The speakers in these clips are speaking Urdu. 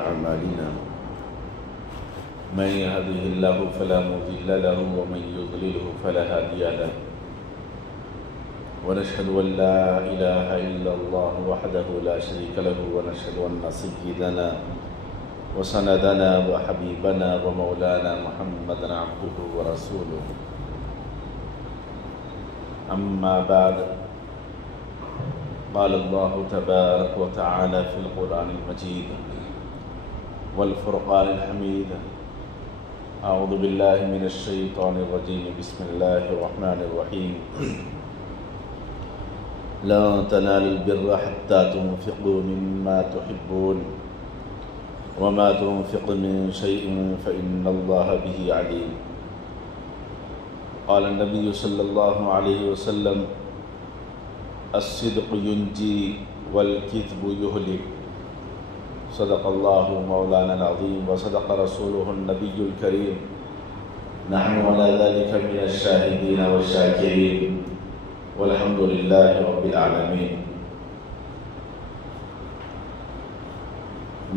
أعمالنا من يهده الله فلا مضل له ومن يضلله فلا هادي له ونشهد أن لا إله إلا الله وحده لا شريك له ونشهد أن سيدنا وسندنا وحبيبنا ومولانا محمدا عبده ورسوله أما بعد قال الله تبارك وتعالى في القرآن المجيد والفرقان الحميد أعوذ بالله من الشيطان الرجيم بسم الله الرحمن الرحيم لا تنالوا البر حتى تنفقوا مما تحبون وما تنفق من شيء فإن الله به عليم قال النبي صلى الله عليه وسلم الصدق ينجي والكذب يهلك صدق الله مولانا العظيم وصدق رسوله النبي الكريم نحن على ذلك من الشاهدين والشاكرين والحمد لله رب العالمين.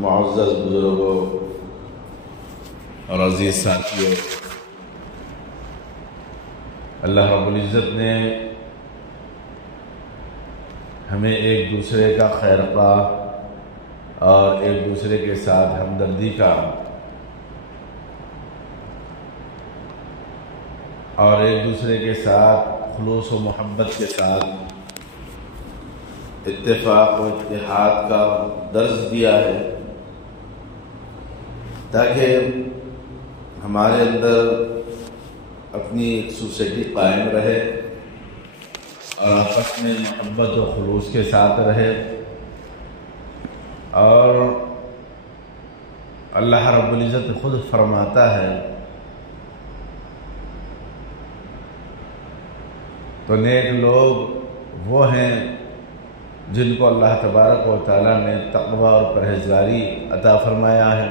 معزز بزرگوں اور عزیز ساتھیوں، اللہ رب العزت نے ہمیں ایک دوسرے کا خیر خواہ اور ایک دوسرے کے ساتھ ہمدردی کا اور ایک دوسرے کے ساتھ خلوص و محبت کے ساتھ اتفاق و اتحاد کا درس دیا ہے تاکہ ہمارے اندر اپنی ایک سوسائٹی قائم رہے اور آپس میں محبت و خلوص کے ساتھ رہے، اور اللہ رب العزت خود فرماتا ہے تو نیک لوگ وہ ہیں جن کو اللہ تبارک و تعالیٰ نے تقوی اور پرہیزگاری عطا فرمایا ہے،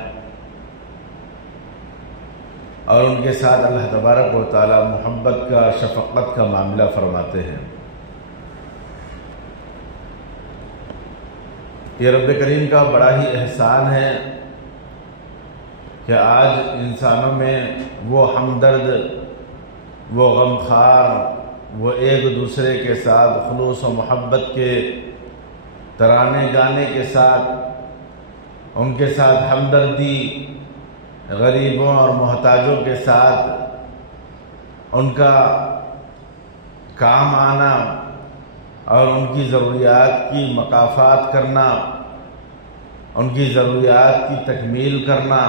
اور ان کے ساتھ اللہ تبارک و تعالیٰ محبت کا، شفقت کا معاملہ فرماتے ہیں۔ یہ رب کریم کا بڑا ہی احسان ہے کہ آج انسانوں میں وہ ہمدرد، وہ غمخوار، وہ ایک دوسرے کے ساتھ خلوص و محبت کے ترانے گانے کے ساتھ، ان کے ساتھ ہمدردی، غریبوں اور محتاجوں کے ساتھ ان کا کام آنا اور ان کی ضروریات کی مکافات کرنا، ان کی ضروریات کی تکمیل کرنا،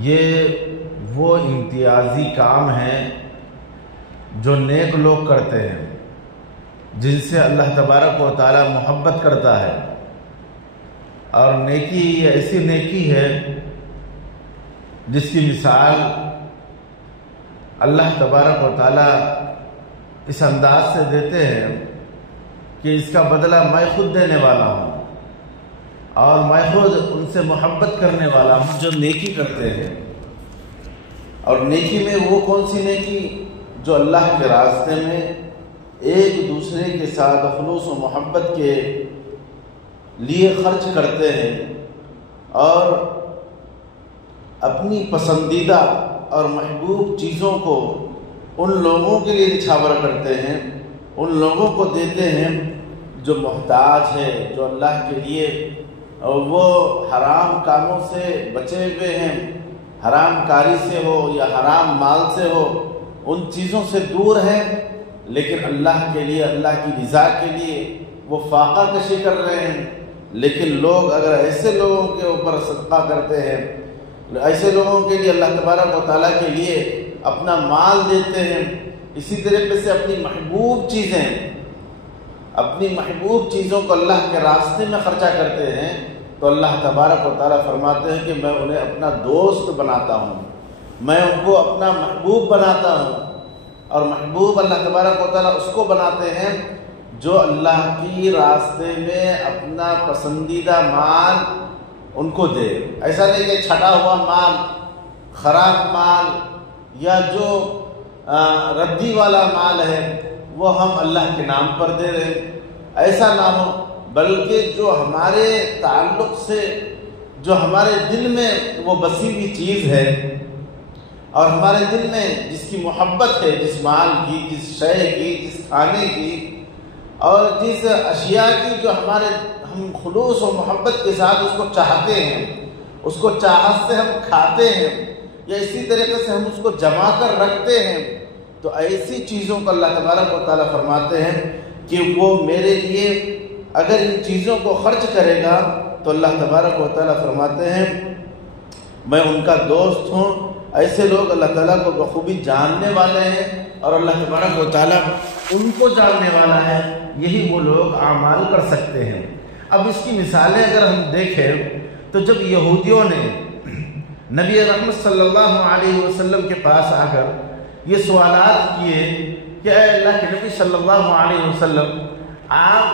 یہ وہ امتیازی کام ہیں جو نیک لوگ کرتے ہیں، جن سے اللہ تبارک و تعالی محبت کرتا ہے۔ اور نیکی یہ ایسی نیکی ہے جس کی مثال اللہ تبارک و تعالی اس انداز سے دیتے ہیں کہ اس کا بدلہ میں خود دینے والا ہوں اور میں خود ان سے محبت کرنے والا ہوں جو نیکی کرتے ہیں۔ اور نیکی میں وہ کون سی نیکی؟ جو اللہ کے راستے میں ایک دوسرے کے ساتھ خلوص و محبت کے لیے خرچ کرتے ہیں اور اپنی پسندیدہ اور محبوب چیزوں کو ان لوگوں کے لیے نچھاور کرتے ہیں، ان لوگوں کو دیتے ہیں جو محتاج ہے، جو اللہ کے لیے وہ حرام کاموں سے بچے ہوئے ہیں، حرام کاری سے ہو یا حرام مال سے ہو، ان چیزوں سے دور ہیں، لیکن اللہ کے لیے، اللہ کی رضا کے لیے وہ فاقہ کشی کر رہے ہیں۔ لیکن لوگ اگر ایسے لوگوں کے اوپر صدقہ کرتے ہیں، ایسے لوگوں کے لیے اللہ تبارک و تعالیٰ کے لیے اپنا مال دیتے ہیں، اسی طریقے سے اپنی محبوب چیزوں کو اللہ کے راستے میں خرچہ کرتے ہیں، تو اللہ تبارک و تعالیٰ فرماتے ہیں کہ میں انہیں اپنا دوست بناتا ہوں، میں ان کو اپنا محبوب بناتا ہوں۔ اور محبوب اللہ تبارک و تعالیٰ اس کو بناتے ہیں جو اللہ کی راستے میں اپنا پسندیدہ مال ان کو دے۔ ایسا نہیں کہ چھٹا ہوا مال، خراب مال یا جو ردی والا مال ہے وہ ہم اللہ کے نام پر دے رہے ہیں، ایسا نہ ہو، بلکہ جو ہمارے تعلق سے جو ہمارے دل میں وہ بسی ہوئی چیز ہے اور ہمارے دل میں جس کی محبت ہے، جس مال کی، جس شے کی، جس کھانے کی اور جس اشیاء کی جو ہم خلوص و محبت کے ساتھ اس کو چاہتے ہیں، اس کو چاہت سے ہم کھاتے ہیں یا اسی طریقے سے ہم اس کو جما کر رکھتے ہیں، تو ایسی چیزوں کو اللہ تبارک و تعالیٰ فرماتے ہیں کہ وہ میرے لیے اگر ان چیزوں کو خرچ کرے گا تو اللہ تبارک و تعالیٰ فرماتے ہیں میں ان کا دوست ہوں۔ ایسے لوگ اللہ تعالیٰ کو بخوبی جاننے والے ہیں اور اللہ تبارک و تعالیٰ ان کو جاننے والا ہے، یہی وہ لوگ اعمال کر سکتے ہیں۔ اب اس کی مثالیں اگر ہم دیکھیں تو جب یہودیوں نے نبی رحمت صلی اللہ علیہ وسلم کے پاس آ کر یہ سوالات کیے کہ اے اللہ کے نبی صلی اللہ علیہ وسلم، آپ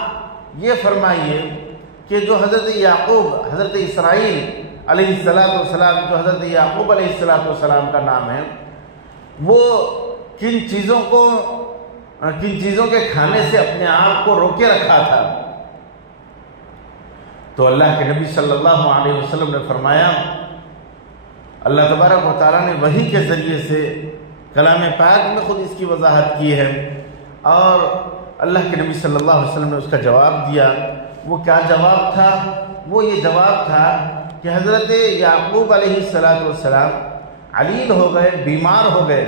یہ فرمائیے کہ جو حضرت یعقوب، حضرت اسرائیل علیہ السلام، جو حضرت یعقوب علیہ السلام کا نام ہے، وہ کن چیزوں کے کھانے سے اپنے آپ کو روکے رکھا تھا؟ تو اللہ کے نبی صلی اللہ علیہ وسلم نے فرمایا، اللہ تبارک و تعالیٰ نے وحی کے ذریعے سے کلام پاک میں خود اس کی وضاحت کی ہے، اور اللہ کے نبی صلی اللہ علیہ وسلم نے اس کا جواب دیا۔ وہ کیا جواب تھا؟ وہ یہ جواب تھا کہ حضرت یعقوب علیہ السلام علیل ہو گئے، بیمار ہو گئے،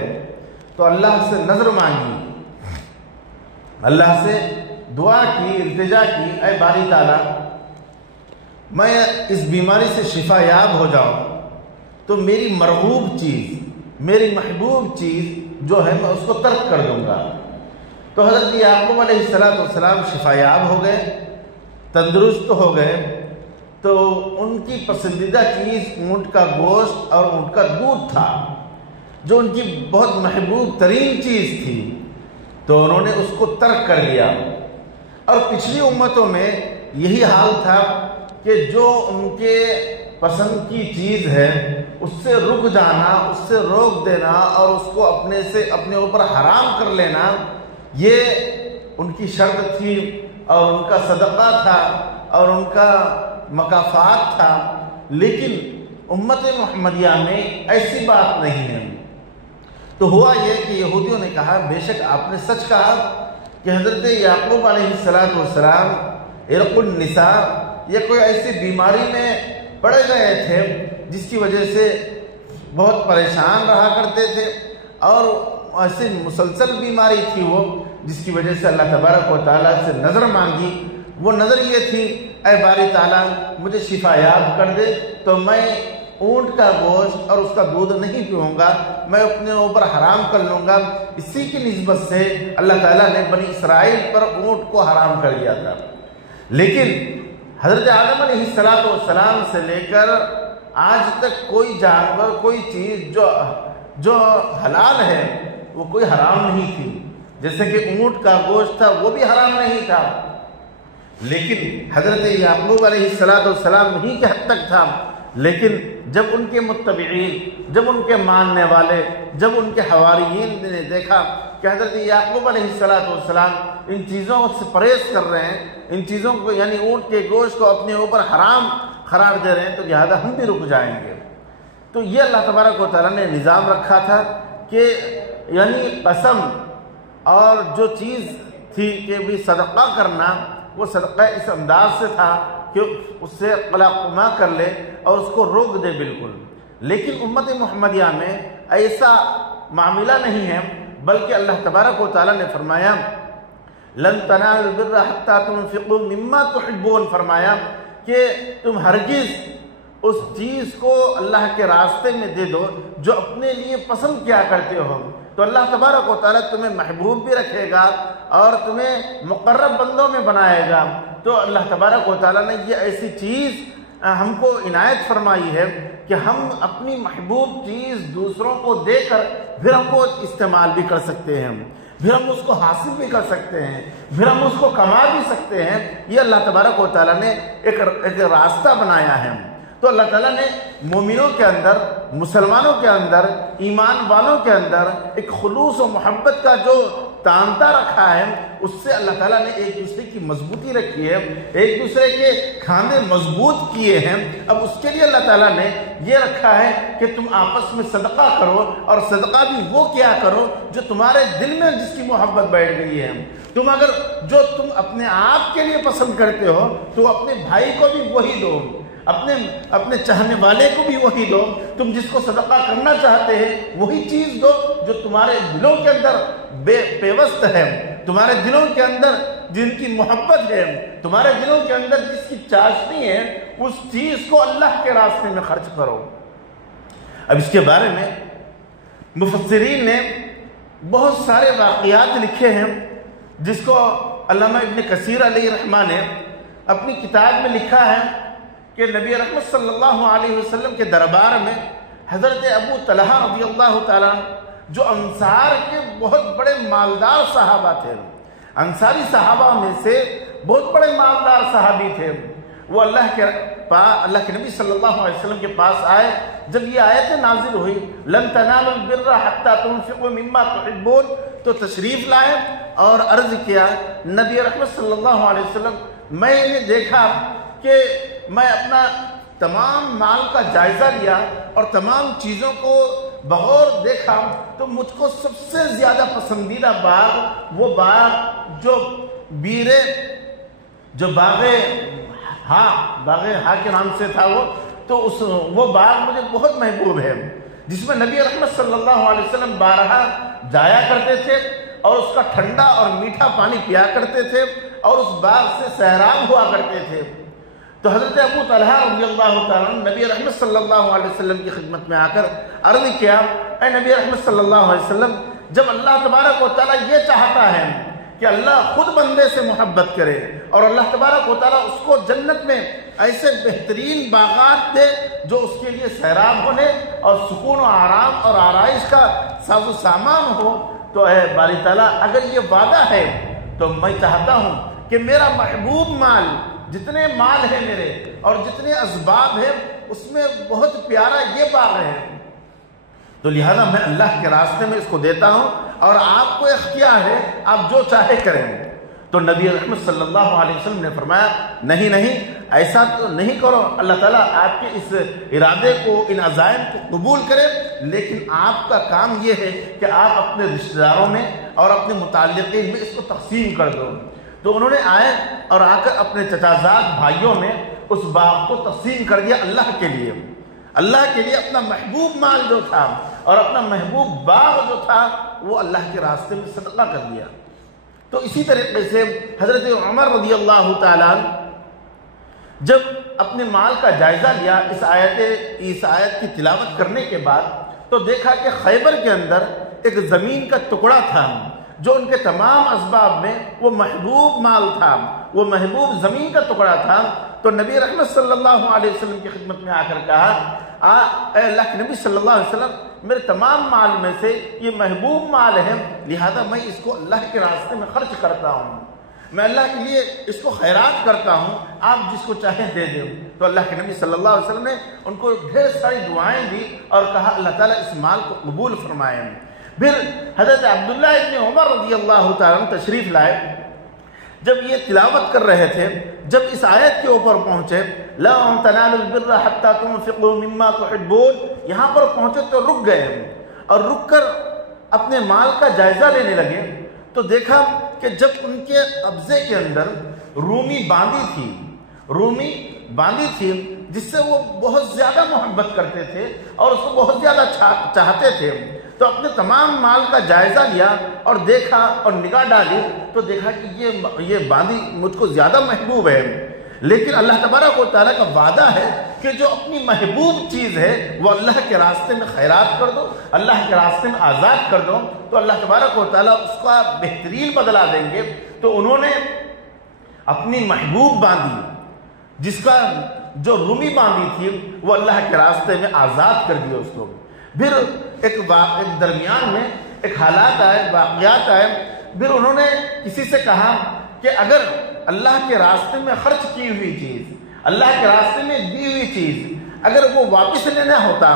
تو اللہ سے نظر مانگی، اللہ سے دعا کی، التجا کی، اے باری تعالیٰ میں اس بیماری سے شفا یاب ہو جاؤں تو میری مرغوب چیز، میری محبوب چیز جو ہے میں اس کو ترک کر دوں گا۔ تو حضرت یعقوب علیہ السلام شفا یاب ہو گئے، تندرست ہو گئے، تو ان کی پسندیدہ چیز اونٹ کا گوشت اور اونٹ کا دودھ تھا، جو ان کی بہت محبوب ترین چیز تھی، تو انہوں نے اس کو ترک کر لیا۔ اور پچھلی امتوں میں یہی حال تھا کہ جو ان کے پسند کی چیز ہے اس سے رک جانا، اس سے روک دینا اور اس کو اپنے اوپر حرام کر لینا، یہ ان کی شرط تھی اور ان کا صدقہ تھا اور ان کا مکافات تھا۔ لیکن امت محمدیہ میں ایسی بات نہیں ہے۔ تو ہوا یہ کہ یہودیوں نے کہا بے شک آپ نے سچ کہا کہ حضرت یعقوب علیہ السلام عرق النساء یا کوئی ایسی بیماری میں پڑ گئے تھے جس کی وجہ سے بہت پریشان رہا کرتے تھے، اور ایسی مسلسل بیماری تھی وہ جس کی وجہ سے اللہ تبارک و تعالیٰ سے نظر مانگی۔ وہ نظر یہ تھی اے باری تعالیٰ مجھے شفا یاب کر دے تو میں اونٹ کا گوشت اور اس کا دودھ نہیں پیوں گا، میں اپنے اوپر حرام کر لوں گا۔ اسی کی نسبت سے اللہ تعالیٰ نے بنی اسرائیل پر اونٹ کو حرام کر دیا تھا۔ لیکن حضرت آدم علیہ السلام سے لے کر آج تک کوئی جانور، کوئی چیز جو حلال ہے وہ کوئی حرام نہیں تھی۔ جیسے کہ اونٹ کا گوشت تھا وہ بھی حرام نہیں تھا، لیکن حضرت یعقوب علیہ السلام ہی کے حد تک تھا۔ لیکن جب ان کے متبعین، جب ان کے ماننے والے، جب ان کے حواریین نے دیکھا کہ حضرت یعقوب علیہ السلام ان چیزوں سے پرہیز کر رہے ہیں، ان چیزوں کو یعنی اونٹ کے گوشت کو اپنے اوپر حرام قرار دے رہے ہیں، تو لہذا ہم بھی رک جائیں گے۔ تو یہ اللہ تبارک و تعالیٰ نے نظام رکھا تھا کہ یعنی قسم اور جو چیز تھی کہ بھی صدقہ کرنا، وہ صدقہ اس انداز سے تھا کہ اس سے قلع کر لے اور اس کو روک دے بالکل۔ لیکن امت محمدیہ میں ایسا معاملہ نہیں ہے، بلکہ اللہ تبارک و تعالیٰ نے فرمایا لن تنالوا البر حتى تنفقوا مما تحبون، فرمایا کہ تم ہرگز اس چیز کو اللہ کے راستے میں دے دو جو اپنے لیے پسند کیا کرتے ہو، تو اللہ تبارک و تعالیٰ تمہیں محبوب بھی رکھے گا اور تمہیں مقرب بندوں میں بنائے گا۔ تو اللہ تبارک و تعالیٰ نے یہ ایسی چیز ہم کو عنایت فرمائی ہے کہ ہم اپنی محبوب چیز دوسروں کو دے کر پھر ہم کو استعمال بھی کر سکتے ہیں، پھر ہم اس کو حاصل بھی کر سکتے ہیں، پھر ہم اس کو کما بھی سکتے ہیں۔ یہ اللہ تبارک و تعالیٰ نے ایک راستہ بنایا ہے۔ تو اللہ تعالیٰ نے مومنوں کے اندر، مسلمانوں کے اندر، ایمان والوں کے اندر ایک خلوص و محبت کا جو تانتا رکھا ہے، اس سے اللہ تعالیٰ نے ایک دوسرے کی مضبوطی رکھی ہے، ایک دوسرے کے کھانے مضبوط کیے ہیں۔ اب اس کے لیے اللہ تعالیٰ نے یہ رکھا ہے کہ تم آپس میں صدقہ کرو، اور صدقہ بھی وہ کیا کرو جو تمہارے دل میں جس کی محبت بیٹھ گئی ہے۔ تم اگر جو تم اپنے آپ کے لیے پسند کرتے ہو تو اپنے بھائی کو بھی وہی دو، اپنے چاہنے والے کو بھی وہی دو۔ تم جس کو صدقہ کرنا چاہتے ہیں وہی چیز دو جو تمہارے دلوں کے اندر پیوست ہے، تمہارے دلوں کے اندر جن کی محبت ہے، تمہارے دلوں کے اندر جس کی چاشنی ہے، اس چیز کو اللہ کے راستے میں خرچ کرو۔ اب اس کے بارے میں مفسرین نے بہت سارے واقعات لکھے ہیں، جس کو علامہ ابن کثیر علیہ رحمہ نے اپنی کتاب میں لکھا ہے کہ نبی رحمت صلی اللہ علیہ وسلم کے دربار میں حضرت ابو طلحہ رضی اللہ تعالیٰ جو انصار کے بہت بڑے مالدار صحابہ تھے، انصاری صحابہ میں سے بہت بڑے مالدار صحابی تھے، وہ اللہ کے نبی صلی اللہ علیہ وسلم کے پاس آئے جب یہ آیت نازل ہوئی لن تنالوا البر حتى تنفقوا مما تحبون، تو تشریف لائے اور عرض کیا نبی رحمت صلی اللہ علیہ وسلم، میں نے دیکھا کہ میں اپنا تمام مال کا جائزہ لیا اور تمام چیزوں کو بغور دیکھا تو مجھ کو سب سے زیادہ پسندیدہ باغ وہ باغ جو باغ ہاں کے نام سے تھا وہ باغ مجھے بہت محبوب ہے، جس میں نبی رحمت صلی اللہ علیہ وسلم بارہا جایا کرتے تھے اور اس کا ٹھنڈا اور میٹھا پانی پیا کرتے تھے اور اس باغ سے سیراب ہوا کرتے تھے۔ تو حضرت ابو طلحہ رضی اللہ تعالیٰ نبی رحمت صلی اللہ علیہ وسلم کی خدمت میں آ کر عرض کیا، اے نبی رحمت صلی اللہ علیہ وسلم، جب اللہ تبارک و تعالیٰ یہ چاہتا ہے کہ اللہ خود بندے سے محبت کرے اور اللہ تبارک و تعالیٰ اس کو جنت میں ایسے بہترین باغات دے جو اس کے لیے سیراب ہونے اور سکون و آرام اور آرائش کا ساز و سامان ہو، تو اے باری تعالیٰ اگر یہ وعدہ ہے تو میں چاہتا ہوں کہ میرا محبوب مال، جتنے مال ہے میرے اور جتنے اسباب ہیں، اس میں بہت پیارا یہ باغ ہے، تو لہذا میں اللہ کے راستے میں اس کو دیتا ہوں اور آپ کو اختیار ہے، آپ جو چاہے کریں۔ تو نبی رحمت صلی اللہ علیہ وسلم نے فرمایا نہیں ایسا تو نہیں کرو، اللہ تعالیٰ آپ کے اس ارادے کو، ان عزائم کو قبول کرے، لیکن آپ کا کام یہ ہے کہ آپ اپنے رشتہ داروں میں اور اپنے متعلقین میں اس کو تقسیم کر دو۔ تو انہوں نے آئے اور آ کر اپنے چچازاد بھائیوں میں اس باغ کو تقسیم کر دیا اللہ کے لیے، اپنا محبوب مال جو تھا اور اپنا محبوب باغ جو تھا وہ اللہ کے راستے میں صدقہ کر دیا۔ تو اسی طریقے سے حضرت عمر رضی اللہ تعالیٰ جب اپنے مال کا جائزہ لیا اس آیت کی تلاوت کرنے کے بعد، تو دیکھا کہ خیبر کے اندر ایک زمین کا ٹکڑا تھا جو ان کے تمام اسباب میں وہ محبوب مال تھا، وہ محبوب زمین کا ٹکڑا تھا۔ تو نبی رحمت صلی اللہ علیہ وسلم کی خدمت میں آ کر کہا، اے اللہ کے نبی صلی اللہ علیہ وسلم، میرے تمام مال میں سے یہ محبوب مال ہے، لہذا میں اس کو اللہ کے راستے میں خرچ کرتا ہوں، میں اللہ کے لیے اس کو خیرات کرتا ہوں، آپ جس کو چاہیں دے دیں۔ تو اللہ کے نبی صلی اللہ علیہ وسلم نے ان کو ڈھیر ساری دعائیں دی اور کہا اللہ تعالیٰ اس مال کو قبول فرمائے۔ پھر حضرت عبداللہ ابن عمر رضی اللہ تعالیٰ تشریف لائے، جب یہ تلاوت کر رہے تھے، جب اس آیت کے اوپر پہنچے لا تنالوا البر حتى تنفقوا مما تحبون، یہاں پر پہنچے تو رک گئے اور رک کر اپنے مال کا جائزہ لینے لگے۔ تو دیکھا کہ جب ان کے قبضے کے اندر رومی باندھی تھی جس سے وہ بہت زیادہ محبت کرتے تھے اور اس کو بہت زیادہ چاہتے تھے، تو اپنے تمام مال کا جائزہ لیا اور دیکھا اور نگاہ ڈالی تو دیکھا کہ یہ باندھی مجھ کو زیادہ محبوب ہے، لیکن اللہ تبارک و تعالیٰ کا وعدہ ہے کہ جو اپنی محبوب چیز ہے وہ اللہ کے راستے میں خیرات کر دو، اللہ کے راستے میں آزاد کر دو، تو اللہ تبارک و تعالیٰ اس کا بہترین بدلہ دیں گے۔ تو انہوں نے اپنی محبوب باندھی، جس کا جو رومی باندھی تھی، وہ اللہ کے راستے میں آزاد کر دیا اس کو۔ پھر ایک درمیان میں ایک حالات آئے، واقعات آئے، پھر انہوں نے کسی سے کہا کہ اگر اللہ کے راستے میں خرچ کی ہوئی چیز، اللہ کے راستے میں دی ہوئی چیز اگر وہ واپس لینا ہوتا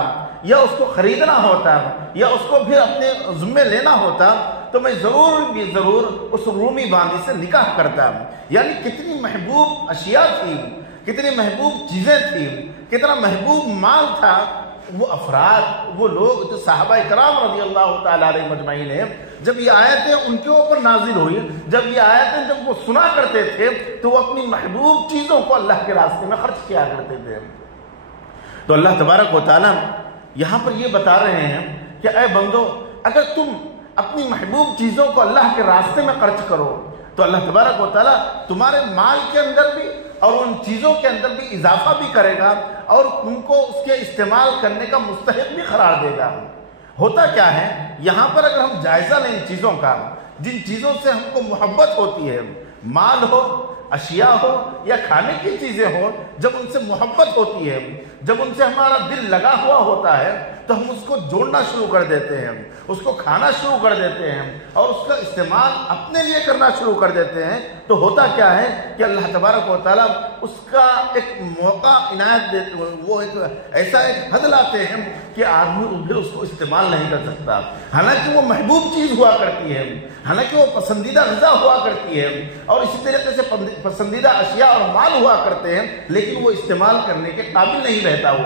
یا اس کو خریدنا ہوتا یا اس کو پھر اپنے ذمے لینا ہوتا تو میں ضرور اس رومی باندی سے نکاح کرتا. یعنی کتنی محبوب اشیاء تھی، کتنی محبوب چیزیں تھیں، کتنا محبوب مال تھا. وہ افراد، وہ لوگ جو صحابہ کرام رضی اللہ تعالیٰ علیہ مجمعین ہیں، جب یہ آیتیں ان کے اوپر نازل ہوئی، جب یہ آیتیں جب وہ سنا کرتے تھے تو وہ اپنی محبوب چیزوں کو اللہ کے راستے میں خرچ کیا کرتے تھے. تو اللہ تبارک و تعالیٰ یہاں پر یہ بتا رہے ہیں کہ اے بندو، اگر تم اپنی محبوب چیزوں کو اللہ کے راستے میں خرچ کرو تو اللہ تبارک و تعالیٰ تمہارے مال کے اندر بھی اور ان چیزوں کے اندر بھی اضافہ بھی کرے گا اور تم کو اس کے استعمال کرنے کا مستحق بھی قرار دے گا. ہوتا کیا ہے یہاں پر، اگر ہم جائزہ لیں ان چیزوں کا، جن چیزوں سے ہم کو محبت ہوتی ہے، مال ہو، اشیاء ہو یا کھانے کی چیزیں ہو، جب ان سے محبت ہوتی ہے، جب ان سے ہمارا دل لگا ہوا ہوتا ہے تو ہم اس کو جوڑنا شروع کر دیتے ہیں، اس کو کھانا شروع کر دیتے ہیں اور اس کا استعمال اپنے لیے کرنا شروع کر دیتے ہیں. تو ہوتا کیا ہے کہ اللہ تبارک و تعالیٰ اس کا ایک موقع عنایت دیتے، وہ ایسا ایک حد لاتے ہیں کہ آدمی پھر اس کو استعمال نہیں کر سکتا. حالانکہ وہ محبوب چیز ہوا کرتی ہے، حالانکہ وہ پسندیدہ غذا ہوا کرتی ہے اور اسی طریقے سے پسندیدہ اشیاء اور مال ہوا کرتے ہیں، لیکن وہ استعمال کرنے کے قابل نہیں رہتا.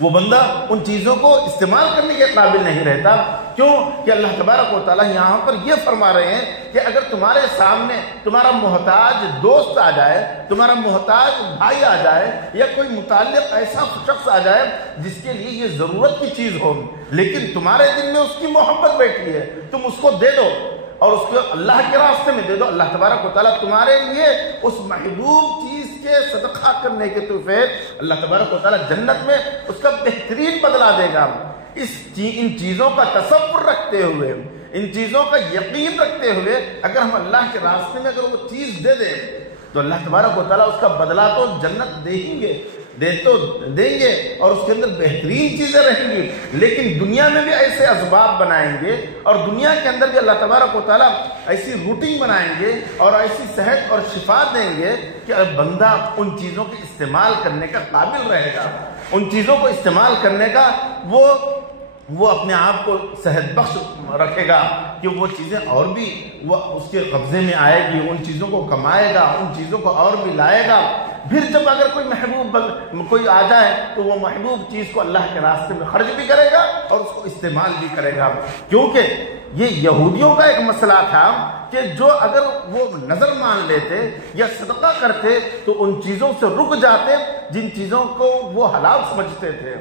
وہ بندہ ان چیزوں کو استعمال کرنے کے قابل نہیں رہتا. کیوں کہ اللہ تبارک و تعالیٰ یہاں پر یہ فرما رہے ہیں کہ اگر تمہارے سامنے تمہارا محتاج دوست آ جائے، تمہارا محتاج بھائی آ جائے یا کوئی متعلق ایسا شخص آ جائے جس کے لیے یہ ضرورت کی چیز ہو، لیکن تمہارے دل میں اس کی محبت بیٹھی ہے، تم اس کو دے دو اور اس کو اللہ کے راستے میں دے دو، اللہ تبارک و تعالیٰ تمہارے لیے اس محبوب چیز کے صدقہ کرنے کے توفیق اللہ تبارک و تعالیٰ جنت میں اس کا بہترین بدلہ دے گا. ان چیزوں کا تصور رکھتے ہوئے، ان چیزوں کا یقین رکھتے ہوئے اگر ہم اللہ کے راستے میں اگر وہ چیز دے دیں تو اللہ تبارک و تعالیٰ اس کا بدلہ تو جنت دیں گے اور اس کے اندر بہترین چیزیں رہیں گی، لیکن دنیا میں بھی ایسے اسباب بنائیں گے اور دنیا کے اندر بھی اللہ تبارک و تعالیٰ ایسی روٹین بنائیں گے اور ایسی صحت اور شفا دیں گے کہ بندہ ان چیزوں کے استعمال کرنے کا قابل رہے گا، ان چیزوں کو استعمال کرنے کا وہ اپنے آپ کو صحت بخش رکھے گا کہ وہ چیزیں اور بھی وہ اس کے قبضے میں آئے گی، ان چیزوں کو کمائے گا، ان چیزوں کو اور بھی لائے گا. پھر جب اگر کوئی محبوب کوئی آ جائے تو وہ محبوب چیز کو اللہ کے راستے میں خرچ بھی کرے گا اور اس کو استعمال بھی کرے گا. کیونکہ یہ یہودیوں کا ایک مسئلہ تھا کہ جو اگر وہ نظر مان لیتے یا صدقہ کرتے تو ان چیزوں سے رک جاتے جن چیزوں کو وہ حلال سمجھتے تھے.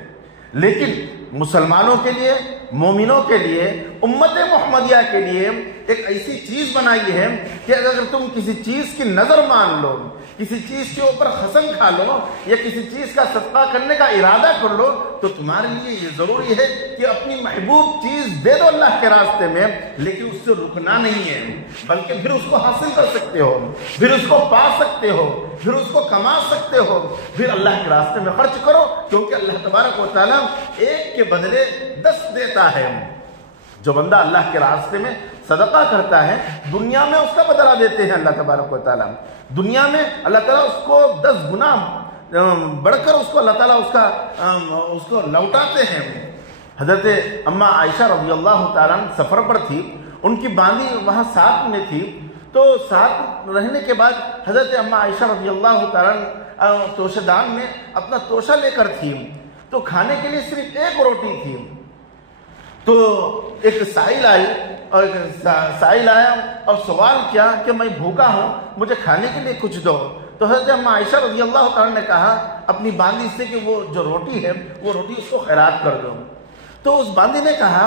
لیکن مسلمانوں کے لیے، مومنوں کے لیے، امت محمدیہ کے لیے ایک ایسی چیز بنائی ہے کہ اگر تم کسی چیز کی نظر مان لو، کسی چیز کے اوپر قسم کھا لو یا کسی چیز کا صدقہ کرنے کا ارادہ کر لو تو تمہارے لیے یہ ضروری ہے کہ اپنی محبوب چیز دے دو اللہ کے راستے میں، لیکن اس سے رکنا نہیں ہے، بلکہ پھر اس کو حاصل کر سکتے ہو، پھر اس کو پا سکتے ہو، پھر اس کو کما سکتے ہو، پھر اللہ کے راستے میں خرچ کرو. کیونکہ اللہ تبارک و تعالیٰ ایک کے بدلے 10 دیتا ہے. جو بندہ اللہ کے راستے میں صدقہ کرتا ہے دنیا میں اس کا بدلہ دیتے ہیں اللہ تبارک و تعالیٰ. دنیا میں اللہ تعالیٰ اس کو 10 گنا بڑھ کر اس کو اللہ تعالیٰ اس کو لوٹاتے ہیں. حضرت اماں عائشہ رضی اللہ تعالیٰ سفر پر تھی، ان کی باندی وہاں ساتھ میں تھی، تو ساتھ رہنے کے بعد حضرت اماں عائشہ رضی اللہ تعالیٰ توشہ دان میں اپنا توشہ لے کر تھی، تو کھانے کے لیے صرف ایک روٹی تھی. تو ایک سائل آیا اور سوال کیا کہ میں بھوکا ہوں، مجھے کھانے کے لیے کچھ دو. تو حضرت اماں عائشہ رضی اللہ تعالیٰ نے کہا اپنی باندی سے کہ وہ جو روٹی ہے وہ روٹی اس کو خیرات کر دو. تو اس باندی نے کہا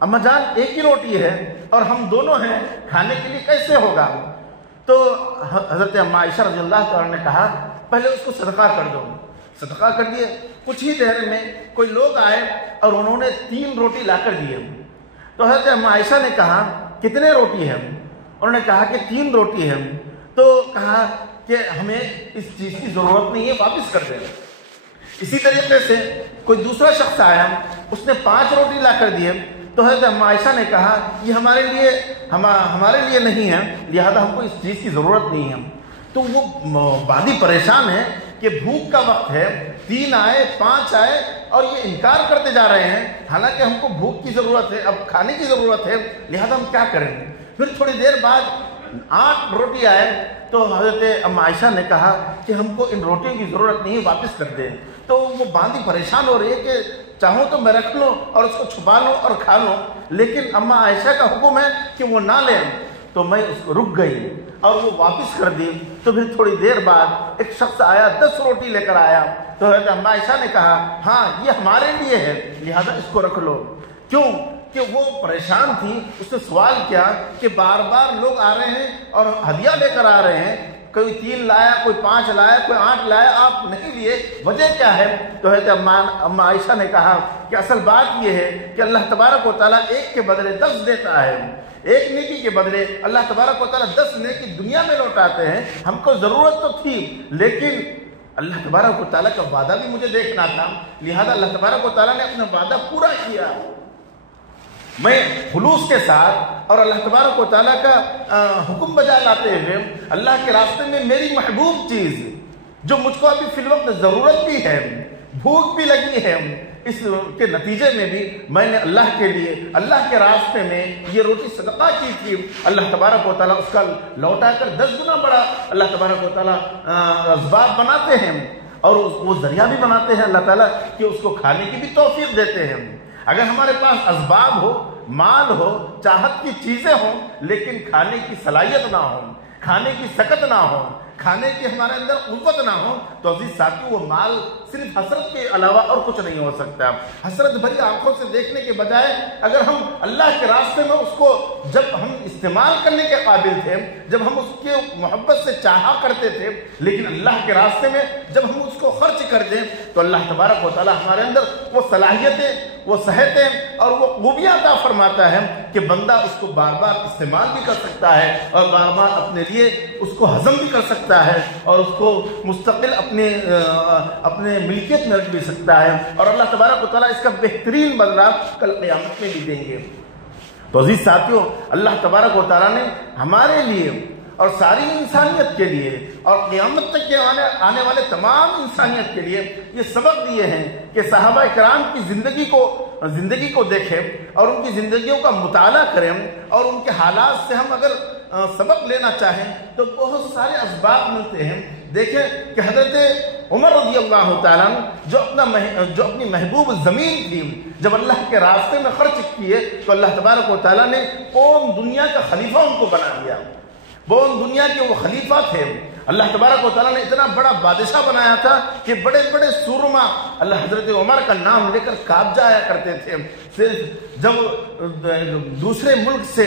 اماں جان ایک ہی روٹی ہے اور ہم دونوں ہیں، کھانے کے لیے کیسے ہوگا؟ تو حضرت اماں عائشہ رضی اللہ تعالیٰ نے کہا پہلے اس کو صدقہ کر دو. صدقہ کر دیے. کچھ ہی دیر میں کوئی لوگ آئے اور انہوں نے 3 روٹی لا کر دیے. تو حضرت اماں عائشہ نے کہا کتنے روٹی ہیں؟ انہوں نے کہا کہ 3 روٹی ہیں. تو کہا کہ ہمیں اس چیز کی ضرورت نہیں ہے، واپس کر دیں. اسی طریقے سے کوئی دوسرا شخص آیا، اس نے 5 روٹی لا کر دیے. تو حضرت اماں عائشہ نے کہا یہ ہمارے لیے نہیں ہے، لہذا ہم کو اس چیز کی ضرورت نہیں ہے. تو وہ باندی پریشان ہے کہ بھوک کا وقت ہے، 3 آئے 5 آئے اور یہ انکار کرتے جا رہے ہیں، حالانکہ ہم کو بھوک کی ضرورت ہے، اب کھانے کی ضرورت ہے، لہذا ہم کیا کریں؟ پھر تھوڑی دیر بعد 8 روٹی آئے تو حضرت ام عائشہ نے کہا کہ ہم کو ان روٹیوں کی ضرورت نہیں، واپس کر دیں۔ تو وہ باندھی پریشان ہو رہی ہے کہ چاہوں تو میں رکھ لوں اور اس کو چھپا لوں اور کھا لوں، لیکن اما عائشہ کا حکم ہے کہ وہ نہ لیں۔ تو میں اس کو رک گئی اور وہ واپس کر دی۔ تو پھر تھوڑی دیر بعد ایک شخص آیا، 10 روٹی لے کر آیا، تو حضرت اما عائشہ نے کہا ہاں یہ ہمارے لیے ہے، لہذا اس کو رکھ لو۔ کیوں کہ وہ پریشان تھی، اس نے سوال کیا کہ بار بار لوگ آ رہے ہیں اور ہدیہ لے کر آ رہے ہیں، کوئی 3 لایا، کوئی 5 لایا، کوئی 8 لایا، آپ نہیں لیے، وجہ کیا ہے؟ تو حضرت اما عائشہ نے کہا کہ اصل بات یہ ہے کہ اللہ تبارک و تعالیٰ ایک کے بدلے 10 دیتا ہے، ایک نیکی کے بدلے اللہ تبارک و تعالیٰ 10 نیکی دنیا میں لوٹاتے ہیں۔ ہم کو ضرورت تو تھی، لیکن اللہ تبارک و تعالیٰ کا وعدہ بھی مجھے دیکھنا تھا، لہذا اللہ تبارک و تعالیٰ نے اپنا وعدہ پورا کیا۔ میں خلوص کے ساتھ اور اللہ تبارک و تعالیٰ کا حکم بجا لاتے ہوئے اللہ کے راستے میں میری محبوب چیز جو مجھ کو ابھی فی الوقت ضرورت بھی ہے، بھوک بھی لگی ہے، اس کے نتیجے میں بھی میں نے اللہ کے لیے، اللہ کے راستے میں یہ روٹی صدقہ کی تھی۔ اللہ تبارک و تعالیٰ اس کا لوٹا کر 10 گنا بڑا اللہ تبارک و تعالیٰ اسباب بناتے ہیں اور وہ ذریعہ بھی بناتے ہیں اللہ تعالیٰ کہ اس کو کھانے کی بھی توفیق دیتے ہیں۔ اگر ہمارے پاس اسباب ہو، مال ہو، چاہت کی چیزیں ہوں، لیکن کھانے کی صلاحیت نہ ہو، کھانے کی سکت نہ ہو، کھانے کی ہمارے اندر قوت نہ ہو، تو عزیز ساتھی وہ مال صرف حسرت کے علاوہ اور کچھ نہیں ہو سکتا۔ حسرت بھری آنکھوں سے دیکھنے کے بجائے اگر ہم اللہ کے راستے میں اس کو جب ہم استعمال کرنے کے قابل تھے، جب ہم اس کے محبت سے چاہا کرتے تھے، لیکن اللہ کے راستے میں جب ہم اس کو خرچ کر دیں تو اللہ تبارک و تعالیٰ ہمارے اندر وہ صلاحیتیں، وہ صحتیں اور وہ خوبیاں عطا فرماتا ہے کہ بندہ اس کو بار بار استعمال بھی کر سکتا ہے اور بار بار اپنے لیے اس کو ہضم بھی کر سکتا ہے اور اس کو مستقل اپنے ملکیت میں رکھ بھی سکتا ہے، اور اللہ تبارک و تعالیٰ اس کا بہترین بدلہ کل قیامت میں بھی دیں گے۔ تو عزیز ساتھیوں، اللہ تبارک و تعالیٰ نے ہمارے لیے اور ساری انسانیت کے لیے اور قیامت تک کے آنے والے تمام انسانیت کے لیے یہ سبق دیے ہیں کہ صحابہ کرام کی زندگی کو دیکھیں اور ان کی زندگیوں کا مطالعہ کریں، اور ان کے حالات سے ہم اگر سبق لینا چاہیں تو بہت سارے اسباب ملتے ہیں۔ دیکھیں کہ حضرت عمر رضی اللہ تعالیٰ جو اپنی محبوب زمین تھی، جب اللہ کے راستے میں خرچ کیے تو اللہ تبارک و تعالیٰ نے قوم دنیا کا خلیفہ ان کو بنا دیا۔ وہ ان دنیا کے وہ خلیفہ تھے، اللہ تبارک و تعالیٰ نے اتنا بڑا بادشاہ بنایا تھا کہ بڑے بڑے سورما اللہ حضرت عمر کا نام لے کر کانپ جایا کرتے تھے۔ صرف جب دوسرے ملک سے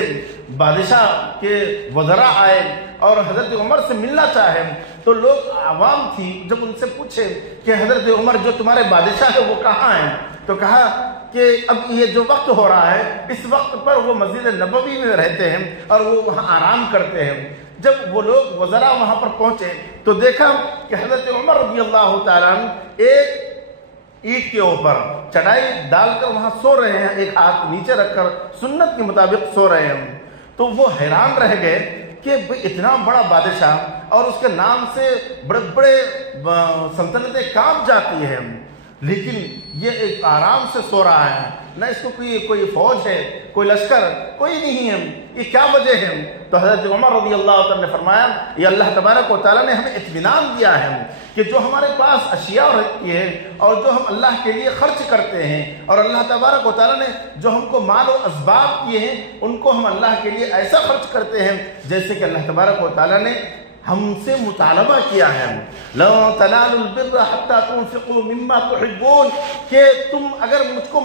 بادشاہ کے وزراء آئے اور حضرت عمر سے ملنا چاہے تو لوگ عوام تھی، جب ان سے پوچھے کہ حضرت عمر جو تمہارے بادشاہ ہے وہ کہاں ہیں، تو کہا کہ اب یہ جو وقت ہو رہا ہے اس وقت پر وہ مسجد نبوی میں رہتے ہیں اور وہ وہاں آرام کرتے ہیں۔ جب وہ لوگ وزراء وہاں پر پہنچے تو دیکھا کہ حضرت عمر رضی اللہ تعالیٰ ایک اینٹ کے اوپر چٹائی ڈال کر وہاں سو رہے ہیں، ایک ہاتھ نیچے رکھ کر سنت کے مطابق سو رہے ہیں۔ تو وہ حیران رہ گئے کہ اتنا بڑا بادشاہ اور اس کے نام سے بڑے بڑے سلطنتیں کانپ جاتی ہیں، لیکن یہ ایک آرام سے سو رہا ہے، نہ اس کو کوئی فوج ہے، کوئی لشکر کوئی نہیں ہے، یہ کیا وجہ ہے؟ تو حضرت عمر رضی اللہ تعالیٰ نے فرمایا یہ اللہ تبارک و تعالیٰ نے ہمیں اطمینان دیا ہے کہ جو ہمارے پاس اشیاء رہتی ہے اور جو ہم اللہ کے لیے خرچ کرتے ہیں، اور اللہ تبارک و تعالیٰ نے جو ہم کو مال و اسباب کیے ہیں ان کو ہم اللہ کے لیے ایسا خرچ کرتے ہیں جیسے کہ اللہ تبارک و تعالیٰ نے ہم سے مطالبہ کیا ہے، لَن تَنَالُوا الْبِرَّ حَتَّى تُنْفِقُوا مِمَّا تُحِبُّونَ، کہ تم اگر مجھ کو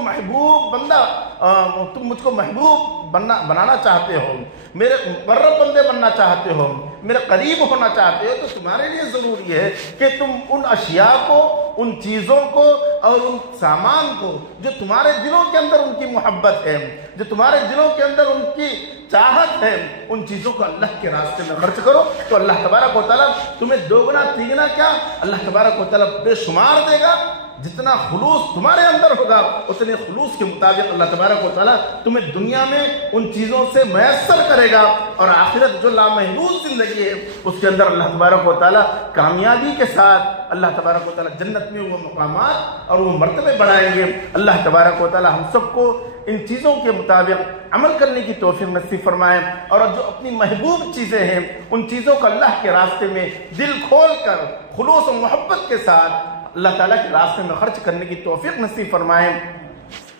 محبوب بنانا چاہتے ہو، میرے مقرب بندے بننا چاہتے ہو، میرے قریب ہونا چاہتے ہو، تو تمہارے لیے ضروری ہے کہ تم ان اشیاء کو، ان چیزوں کو اور ان سامان کو جو تمہارے دلوں کے اندر ان کی محبت ہے، جو تمہارے دلوں کے اندر ان کی چاہت ہے، ان چیزوں کو اللہ کے راستے میں خرچ کرو، تو اللہ تبارک و تعالیٰ تمہیں دوگنا تیگنا کیا اللہ تبارک و تعالیٰ بے شمار دے گا، جتنا خلوص تمہارے اندر ہوگا اتنے خلوص کے مطابق اللہ تبارک و تعالیٰ تمہیں دنیا میں ان چیزوں سے میسر کرے گا، اور آخرت جو لامحدود زندگی ہے اس کے اندر اللہ تبارک و تعالیٰ کامیابی کے ساتھ اللہ تبارک و تعالیٰ جنت میں وہ مقامات اور وہ مرتبے بڑھائیں گے۔ اللہ تبارک و تعالیٰ ہم سب کو ان چیزوں کے مطابق عمل کرنے کی توفیق نصیب فرمائیں، اور جو اپنی محبوب چیزیں ہیں ان چیزوں کو اللہ کے راستے میں دل کھول کر خلوص و محبت کے ساتھ اللہ تعالیٰ کے راستے میں خرچ کرنے کی توفیق نصیب فرمائیں۔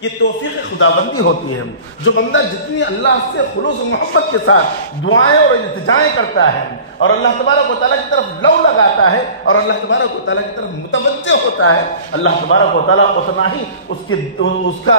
یہ توفیق خداوندی ہوتی ہے، جو بندہ جتنی اللہ سے خلوص و محبت کے ساتھ دعائیں اور التجائیں کرتا ہے اور اللہ تبارک و تعالیٰ کی طرف لو لگاتا ہے اور اللہ تبارک و تعالیٰ کی طرف متوجہ ہوتا ہے، اللہ تبارک و تعالیٰ اتنا ہی اس کا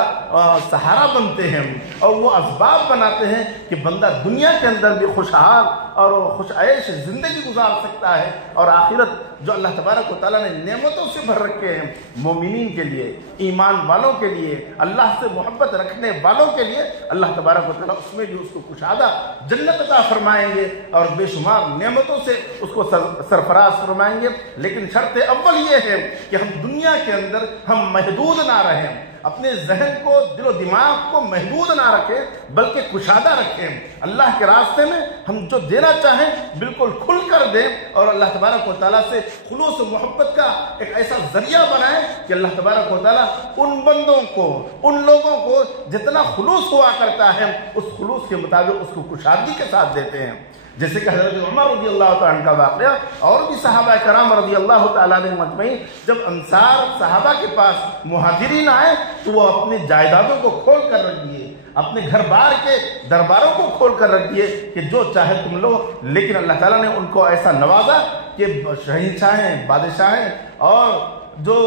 سہارا بنتے ہیں اور وہ اسباب بناتے ہیں کہ بندہ دنیا کے اندر بھی خوشحال اور خوش عیش زندگی گزار سکتا ہے، اور آخرت جو اللہ تبارک و تعالیٰ نے نعمتوں سے بھر رکھے ہیں مومنین کے لیے، ایمان والوں کے لیے، اللہ سے محبت رکھنے والوں کے لیے، اللہ تبارک و تعالیٰ اس میں بھی اس کو کشادہ جنت عطا فرمائیں گے اور بے شمار نعمتوں سے اس کو سرفراز فرمائیں گے۔ لیکن شرط اول یہ ہے کہ ہم دنیا کے اندر ہم محدود نہ رہیں، اپنے ذہن کو، دل و دماغ کو محدود نہ رکھیں بلکہ کشادہ رکھیں، اللہ کے راستے میں ہم جو دینا چاہیں بالکل کھل کر دیں، اور اللہ تبارک و تعالیٰ سے خلوص و محبت کا ایک ایسا ذریعہ بنائیں کہ اللہ تبارک و تعالیٰ ان بندوں کو، ان لوگوں کو جتنا خلوص ہوا کرتا ہے اس خلوص کے مطابق اس کو کشادگی کے ساتھ دیتے ہیں۔ جیسے کہ حضرت عمر رضی اللہ تعالیٰ عنہ کا واقعہ اور بھی صحابہ کرام رضی اللہ تعالیٰ عنہ مجمعین، جب انصار صحابہ کے پاس مہاجرین آئے تو وہ اپنے جائیدادوں کو کھول کر رکھ دیے، اپنے گھر بار کے درباروں کو کھول کر رکھ دیے کہ جو چاہے تم لو، لیکن اللہ تعالیٰ نے ان کو ایسا نوازا کہ شہنشاہیں، بادشاہیں اور جو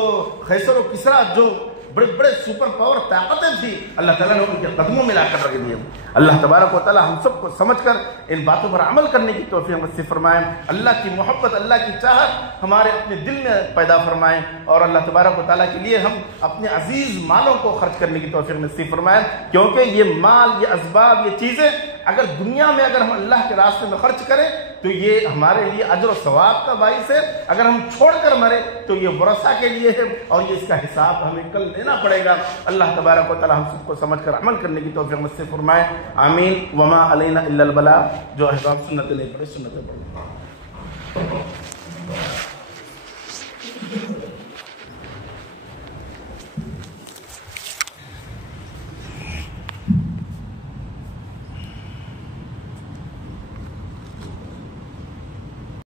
قیصر و کسریٰ جو بڑے بڑے سپر پاور طاقتیں تھی اللہ تعالیٰ نے ان کے قدموں میں لا کر رکھ دیے۔ اللہ تبارک و تعالیٰ ہم سب کو سمجھ کر ان باتوں پر عمل کرنے کی توفیق نصیب فرمائیں، اللہ کی محبت، اللہ کی چاہت ہمارے اپنے دل میں پیدا فرمائیں، اور اللہ تبارک و تعالیٰ کے لیے ہم اپنے عزیز مالوں کو خرچ کرنے کی توفیق نصیب فرمائیں، کیونکہ یہ مال، یہ اسباب، یہ چیزیں اگر دنیا میں اگر ہم اللہ کے راستے میں خرچ کریں تو یہ ہمارے لیے اجر و ثواب کا باعث ہے، اگر ہم چھوڑ کر مرے تو یہ ورثہ کے لیے ہے اور یہ اس کا حساب ہمیں کل لینا پڑے گا۔ اللہ تبارک و تعالیٰ ہم سب کو سمجھ کر عمل کرنے کی توفیق نصیب فرمائے، آمین۔ وما علینا الا البلاغ، جو احباب سنت نہیں پڑھے سنت پڑھے۔